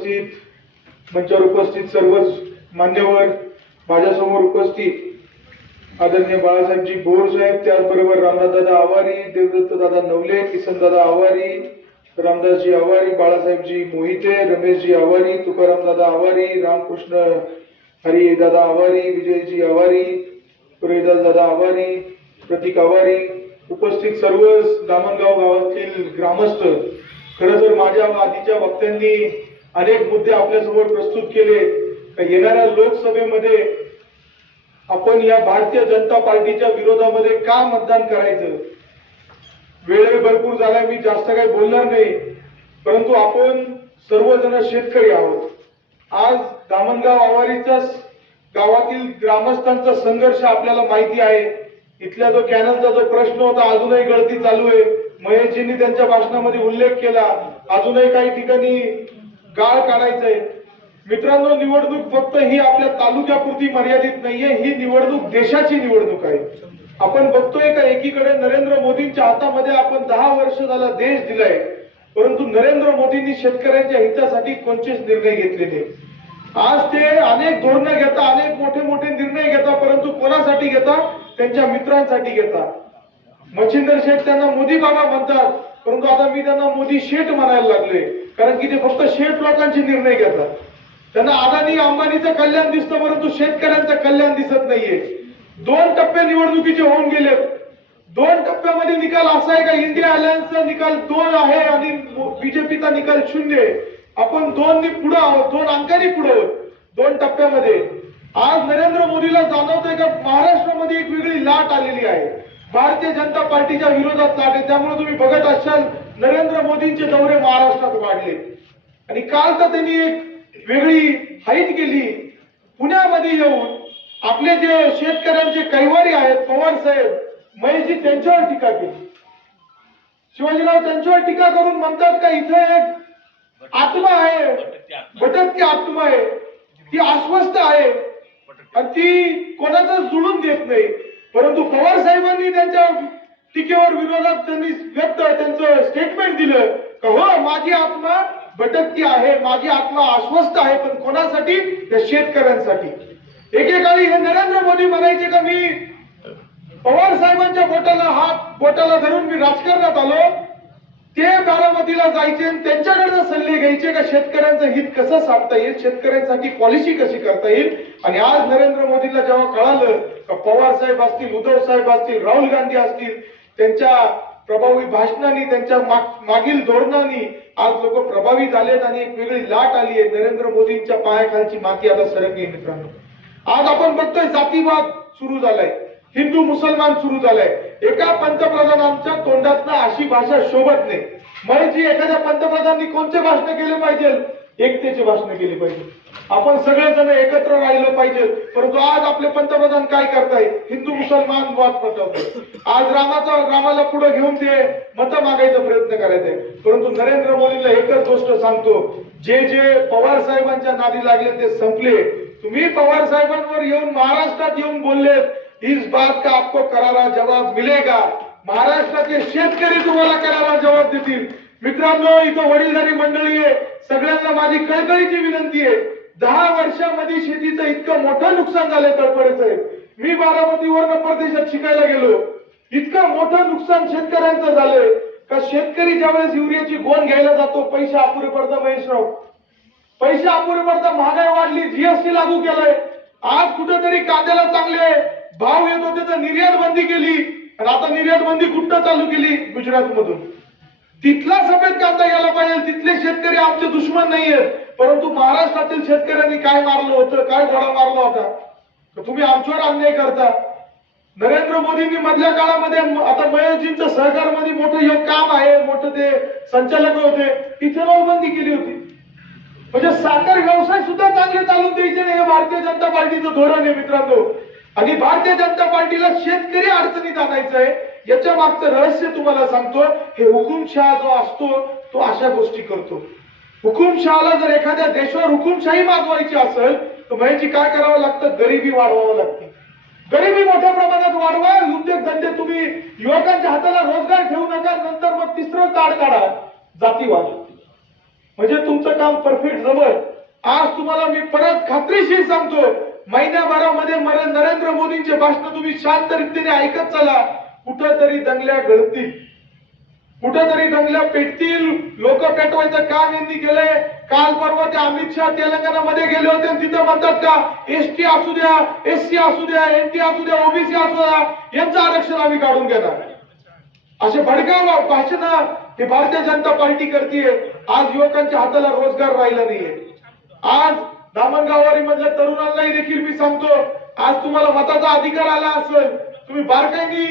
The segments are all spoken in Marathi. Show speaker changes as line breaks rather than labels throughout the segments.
उपस्थित मंचावर उपस्थित सर्वच मान्यवर माझ्यासमोर उपस्थित. आदरणीय बाळासाहेबजी बोर साहेब त्याचबरोबर रामदासदादा आवारी देवदत्त दादा नवले किसन दादा आवारी रामदासजी आवारी बाळासाहेबजी मोहिते रमेशजी आवारी तुकाराम दादा आवारी रामकृष्ण हरी दादा आवारी विजयजी आवारी प्रेदास दादा आवारी प्रतीक आवारी उपस्थित सर्व दामणगाव गावातील ग्रामस्थ. खरं तर माझ्या आधीच्या वक्त्यांनी अनेक मुद्दे आपल्यासमोर प्रस्तुत केले. येणाऱ्या लोकसभेमध्ये आपण या भारतीय जनता पार्टीच्या विरोधामध्ये का मतदान करायचं? वेळे भरपूर झाला मी जास्त काही बोलणार नाही. परंतु आपण सर्वजण शेतकरी आहोत. आज दामणगाव आवारीचा गावातील ग्रामस्थांचा संघर्ष आपल्याला माहिती आहे. इथल्या जो कॅनलचा जो प्रश्न होता अजूनही गळती चालू आहे. महेशजींनी त्यांच्या भाषणामध्ये उल्लेख केला. अजूनही काही ठिकाणी गाळ काढायचंय. मित्रांनो निवडणूक फक्त ही आपल्या तालुक्यापुरती मर्यादित नाहीये ही निवडणूक देशाची निवडणूक आहे. आपण बघतोय का एकीकडे नरेंद्र मोदींच्या हातामध्ये आपण दहा वर्ष झाला देश दिलाय परंतु नरेंद्र मोदींनी शेतकऱ्यांच्या हितासाठी कोणतेच निर्णय घेतलेले आज ते अनेक धोरणं घेता अनेक मोठे मोठे निर्णय घेता परंतु कोणासाठी घेता? त्यांच्या मित्रांसाठी घेता. मच्छिंदर शेठ त्यांना मोदी बाबा म्हणतात परंतु आता मी त्यांना मोदी शेठ म्हणायला लागले कारण की ते फक्त शेठ लोकांचे निर्णय घेतात. त्यांना अदानी अंबानीचं कल्याण दिसतं परंतु शेतकऱ्यांचं कल्याण दिसत नाहीये. दोन टप्पे निवडणुकीचे होऊन गेले दोन टप्प्यामध्ये निकाल असा आहे का इंडिया अलायन्सचा निकाल दोन आहे आणि बीजेपीचा निकाल शून्य आहे. आपण दोन पुढे आहोत दोन अंकांनी पुढे आहोत दोन टप्प्यामध्ये. आज नरेंद्र मोदीला जाणवतोय का महाराष्ट्रामध्ये एक वेगळी लाट आलेली आहे. भारतीय जनता पार्टीच्या विरोधात लागले त्यामुळे तुम्ही बघत असाल नरेंद्र मोदींचे दौरे महाराष्ट्रात वाढले. आणि काल तर त्यांनी एक वेगळी हाईट केली. पुण्यामध्ये येऊन आपले जे शेतकऱ्यांचे कैवारी आहेत पवार साहेब महेशजी त्यांच्यावर टीका केली. शिवाजीराव त्यांच्यावर टीका करून म्हणतात का इथं एक आत्मा आहे भटकती आत्मा आहे. ती अस्वस्थ आहे. आणि ती कोणाचं जुळून देत नाही. परंतु पवार साहेबांनी त्यांच्या टीकेवर विरोधात त्यांनी व्यक्त त्यांचं स्टेटमेंट दिलं का हो माझी आत्मा भटकती आहे माझी आत्मा अस्वस्थ आहे पण कोणासाठी? त्या शेतकऱ्यांसाठी. एकेकाळी हे नरेंद्र मोदी म्हणायचे का मी पवार साहेबांच्या बोटाला हात बोटाला धरून मी राजकारणात आलो ते बारामतीला जायचे आणि त्यांच्याकडनं सल्ले घ्यायचे का शेतकऱ्यांचं हित कसं साधता येईल शेतकऱ्यांसाठी पॉलिसी कशी करता येईल? आणि आज नरेंद्र मोदींना जेव्हा कळालं का पवार साहेब असतील उद्धव साहेब असतील राहुल गांधी असतील त्यांच्या प्रभावी भाषणांनी त्यांच्या माग- मागील धोरणांनी आज लोक प्रभावी झालेत आणि एक वेगळी लाट आली आहे नरेंद्र मोदींच्या पायाखालची माती आता सरकली मित्रांनो. आज आपण बघतोय जातीवाद सुरू झालाय. हिंदू मुसलमान सुरू झालाय. एका पंतप्रधानांच्या तोंडातनं अशी भाषा शोभत नाही. म्हणजे एखाद्या पंतप्रधानांनी कोणते भाषण केले पाहिजे? एकतेचे भाषण केले पाहिजे. आपण सगळेजण एकत्र राहिलं पाहिजे. परंतु आज आपले पंतप्रधान काय करताय? हिंदू मुसलमान वाद पटवतात आज रामाचा रामाला पुढे घेऊन ते मतं मागायचा प्रयत्न करायचे परंतु नरेंद्र मोदींना एकच गोष्ट सांगतो. जे जे पवार साहेबांच्या नादी लागले ते संपले. तुम्ही पवार साहेबांवर येऊन महाराष्ट्रात येऊन बोललेत. इस बात का आपको करारा जवाब मिलेगा। महाराष्ट्राचे शेतकरी तुम्हाला करारा जवाब देतील। मित्रांनो इथं वडीलधारी मंडळी आहे. सगळ्यांना माझी कळकळीची विनंती आहे. दहा वर्षामध्ये शेतीचं इतकं मोठं नुकसान झालंय तळपडे मी बारामतीवरनं परदेशात शिकायला गेलो इतकं मोठं नुकसान शेतकऱ्यांचं झालंय. का शेतकरी ज्यावेळेस युरियाची गोण घ्यायला जातो पैसे अपुरे पडतात महेशराव. पैसे अपुरे पडतात महागाई वाढली जीएसटी लागू केलंय. आज कुठेतरी कांद्याला चांगले भाव येत होते तर निर्यात बंदी केली. आणि आता निर्यात बंदी कुठं चालू केली? गुजरात मधून तिथला सफेद कांदा घ्यायला पाहिजे तिथले शेतकरी आमचे दुश्मन नाहीयेत परंतु महाराष्ट्रातील शेतकऱ्यांनी काय मारलं होतं? काय घोडा मारला होता? तुम्ही आमच्यावर अन्याय करता. नरेंद्र मोदींनी मधल्या काळामध्ये म- आता महेशजींचं सहकारमध्ये मोठं हे काम आहे. मोठं ते संचालक होते. इथेनॉल बंदी केली होती. म्हणजे साखर व्यवसाय सुद्धा चांगले चालून द्यायचे नाही हे भारतीय जनता पार्टीचं धोरण आहे मित्रांनो. आणि भारतीय जनता पार्टीला शेतकरी अडचणीत आणायचंय याच्या मागचं रहस्य तुम्हाला सांगतो हे हुकुमशहा जो असतो तो अशा गोष्टी करतो. हुकुमशहाला जर एखाद्या देशावर हुकुमशाही मागवायची असेल तर म्हणजे काय करावं लागतं? गरिबी वाढवावं लागते. गरिबी मोठ्या प्रमाणात वाढवा उद्योगधंदे तुम्ही युवकांच्या हाताला रोजगार ठेवू नका नंतर मग तिसरं ताड काढा जातीवाद. म्हणजे तुमचं काम परफेक्ट जवळ आज तुम्हाला मी परत खात्रीशीर सांगतो महिन्याभरामध्ये मर- नरेंद्र मोदींचे भाषण तुम्ही शांत रीतीने ऐकत चला. कुठंतरी दंगल्या घडतील कुठंतरी दंगल्या पेटतील. लोक पेटवायचं काम यांनी केलंय. काल परवा ते अमित शहा तेलंगणामध्ये गेले होते तिथं म्हणतात का एसटी असू द्या एससी असू द्या एनटी असू द्या ओबीसी असू द्या यांचं आरक्षण आम्ही काढून घेणार. असे भडकाव भाषण हे भारतीय जनता पार्टी करते आज युवकांच्या हाताला रोजगार राहिला नाहीये. आज दामणगाववाडी मधल्या तरुणांनाही देखील मी सांगतो आज तुम्हाला मताचा अधिकार आला असेल. तुम्ही बारकाईनी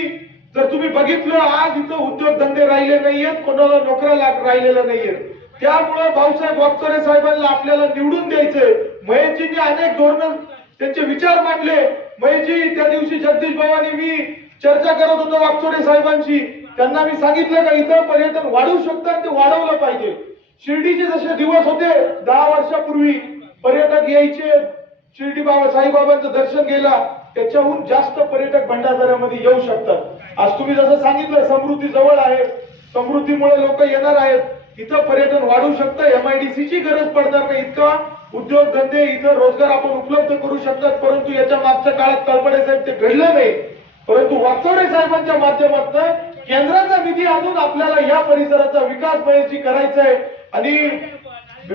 जर तुम्ही बघितलं आज इथं उद्योगधंदे राहिले नाहीयेत कोणाला नोकऱ्या राहिलेल्या नाहीयेत. त्यामुळे भाऊसाहेब वागचोरे साहेबांना आपल्याला निवडून द्यायचंय. महेशजींनी अनेक धोरण त्यांचे विचार मांडले. महेशजी त्या दिवशी जगदीश भावानी मी चर्चा करत होतो वागचोरे साहेबांशी. त्यांना मी सांगितलं का इथं पर्यटन वाढवू शकतात ते वाढवलं पाहिजे. शिर्डीचे जसे दिवस होते दहा वर्षापूर्वी पर्यटक यायचे. शिर्डी बाबा साईबाबांचं दर्शन घ्यायला त्याच्याहून जास्त पर्यटक भंडारदऱ्यामध्ये येऊ शकतात. आज तुम्ही जसं सांगितलं समृद्धी जवळ आहे. समृद्धीमुळे लोक येणार आहेत. इथं पर्यटन वाढू शकतं. एमआयडीसीची गरज पडणार नाही इतका. उद्योगधंदे इथं रोजगार आपण उपलब्ध करू शकतात. परंतु याच्या मागच्या काळात कळपडे साहेब ते घडलं नाही. परंतु वाचवडे साहेबांच्या माध्यमातून केंद्राचा निधी आणून आपल्याला या परिसराचा विकास करायचा आहे आणि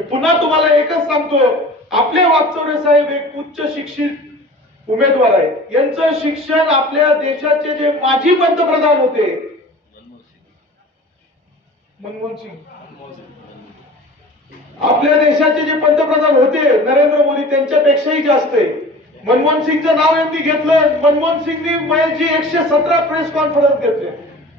पुन्हा तुम्हाला एकच सांगतो. आपले वाकचौरे साहेब एक उच्च शिक्षित उमेदवार आहेत. यांचं शिक्षण आपल्या देशाचे जे माजी पंतप्रधान होते. मनमोहन सिंग. आपल्या देशाचे जे पंतप्रधान होते नरेंद्र मोदी त्यांच्यापेक्षाही जास्त आहे. मनमोहन सिंगचं नाव यांनी घेतलं. मनमोहन सिंगनी महेशजी एकशे सतरा प्रेस कॉन्फरन्स घेतले.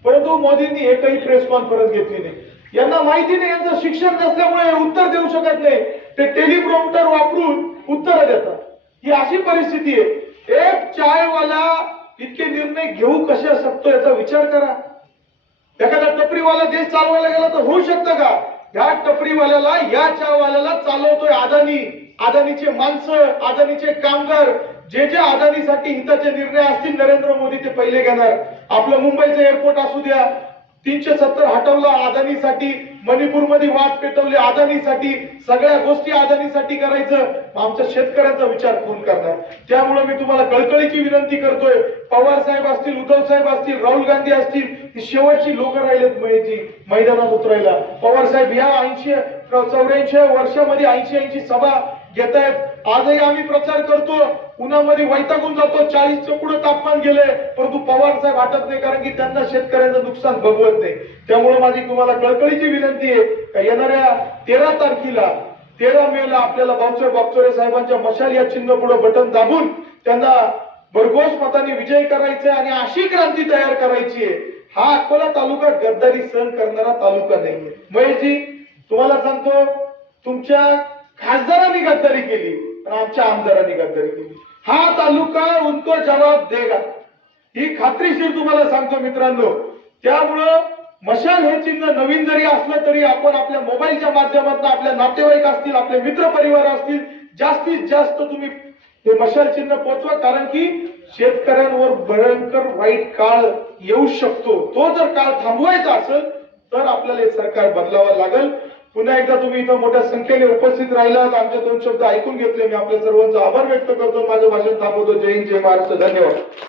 परंतु मोदींनी एकही प्रेस कॉन्फरन्स घेतली नाही. यांना माहिती नाही यांचं शिक्षण नसल्यामुळे हे उत्तर देऊ शकत नाही. ते टेलिप्रॉम्प्टर वापरून उत्तर देतात. ही अशी परिस्थिती आहे. एक चायवाला इतके निर्णय घेऊ कसे शकतो याचा विचार करा. एखादा टपरीवाला देश चालवायला गेला तर होऊ शकतं का? या टपरीवाल्याला या चहावाल्याला चालवतोय अदानी. अदानीचे माणसं अदानीचे कामगार. जे जे अदानीसाठी हिताचे निर्णय असतील नरेंद्र मोदी ते पहिले घेणार. आपलं मुंबईचं एअरपोर्ट असू द्या तीनशे सत्तर हटवलं अदानीसाठी मणिपूरमध्ये वाद पेटवली अदानीसाठी सगळ्या गोष्टी अदानीसाठी करायचं. आमच्या शेतकऱ्याचा विचार कोण करणार? त्यामुळे मी तुम्हाला कळकळीची विनंती करतोय. पवार साहेब असतील उद्धव साहेब असतील राहुल गांधी असतील ही शेवटची लोक राहिलेत मयेची मैदानात उतरायला. पवार साहेब या ऐंशी चौऱ्याऐंशी वर्षामध्ये ऐंशी ऐंशी सभा घेत आहेत आजही आम्ही प्रचार करतो. उन्हामध्ये वैतागून जातो. चाळीसचं पुढे तापमान गेले. परंतु पवार साहेब वाटत नाही कारण की त्यांना शेतकऱ्यांचं नुकसान भगवत नाही. त्यामुळे माझी तुम्हाला कळकळीची विनंती आहे का येणाऱ्या तेरा तारखेला तेरा मे ला आपल्याला बाबसाहेब बापचोरे साहेबांच्या मशाल या चिन्ह पुढे बटन दाबून त्यांना भरघोस मताने विजय करायचा आणि अशी क्रांती तयार करायची आहे. हा अकोला तालुका गद्दारी सहन करणारा तालुका नाहीये. महेशजी तुम्हाला सांगतो तुमच्या खासदारांनी गद्दारी केली आणि आमच्या आमदारांनी गद्दारी केली. हा तालुका उनको जबाब देगा. ही खात्रीशीर तुम्हाला सांगतो मित्रांनो. त्यामुळं मशाल हे चिन्ह नवीन जरी असलं तरी आपण आपल्या मोबाईलच्या माध्यमातून आपल्या नातेवाईक असतील आपले मित्र परिवार असतील जास्तीत जास्त तुम्ही हे मशाल चिन्ह पोहोचवा कारण की शेतकऱ्यांवर भयंकर वाईट काळ येऊ शकतो. तो जर काळ थांबवायचा असेल तर आपल्याला हे सरकार बदलावं लागेल. पुन्हा एकदा तुम्ही इथं मोठ्या संख्येने उपस्थित राहिलात. आमचे दोन शब्द ऐकून घेतले. मी आपल्या सर्वांचा आभार व्यक्त करतो. माझं भाषण थांबवतो. जय हिंद जय महाराष्ट्र. धन्यवाद.